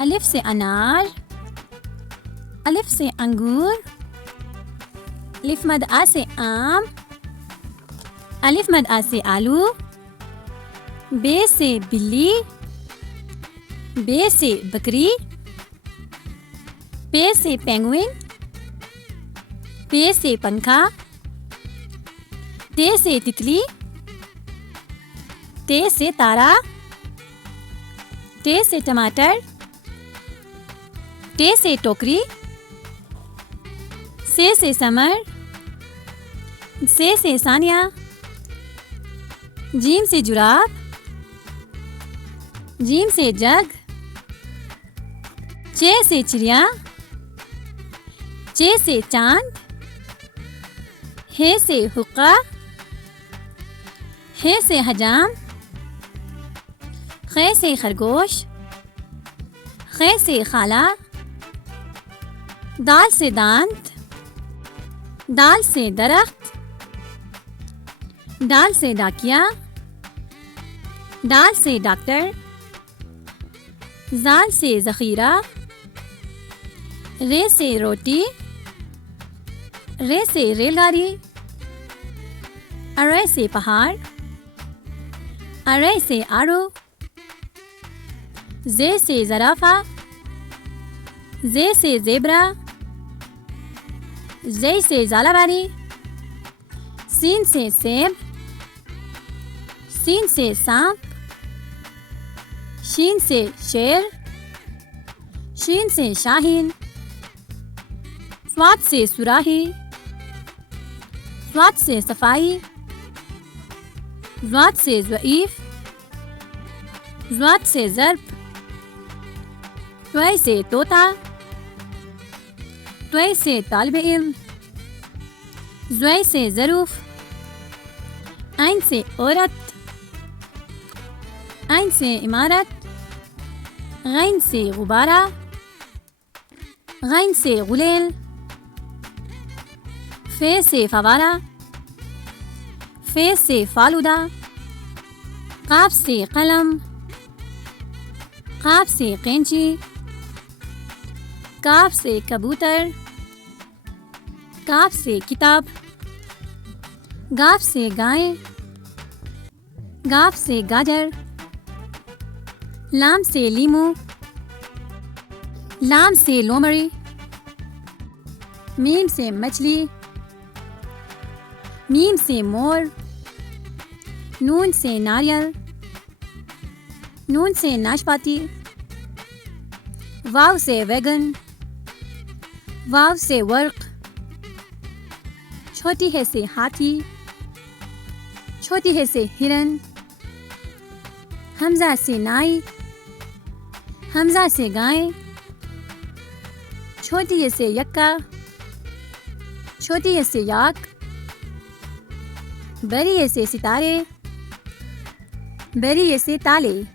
अलिफ से अनार, अलिफ से अंगूर, अलिफ मद आ से आम, अलिफ मद आ से आलू, बे से बिल्ली, बे से बकरी, पे से पेंगुइन, पे से पंखा, ते से तितली, ते से तारा, टे से टमाटर, टे से टोकरी, से समर, से सानिया, जीम से जुराब, जीम से जग, चे से चिड़िया, चे से चांद, हे से हुक्का, हे से हजाम, खे से खरगोश, खे से खाला, दाल से दांत, दाल से दरख्त, दाल से डाकिया, दाल से डॉक्टर, जाल से ज़ख़ीरा, रे से रोटी, रे से रेलगाड़ी, अरे से पहाड़, अरे से आड़ू, जे से ज़राफ़ा, जे से ज़ेब्रा, जे से ज़ालाबारी, सीन से सेब, सीन से सांप, शीन से शेर, शीन से शाहीन, स्वाद से सुराही, स्वाद से सफाई, ज़्वाद से ज़ईफ़, ज़्वाद से ज़र्ब, त्वय से तोता, त्वय से तालिब इल्म, ज़्वय से ज़रूफ़, ऐन से औरत, ऐन से इमारत, गैन से गुब्बारा, गैन से गुलेल, फे से फवारा, फे से फालूदा, काफ से कलम, काफ से कैंची, काफ से कबूतर, काफ से किताब, गाफ से गाय, गाफ से गाजर, लाम से लीमू, लाम से लोमड़ी, मीम से मछली, मीम से मोर, नून से नारियल, नून से नाशपाती, वाव से वैगन, वाव से वर्क, छोटी है से हाथी, छोटी है से हिरन, हमजा से नाई, हमजा से गाय, छोटी है से यक्का, छोटी है से याक, बड़ी है से सितारे, बड़ी है से ताले।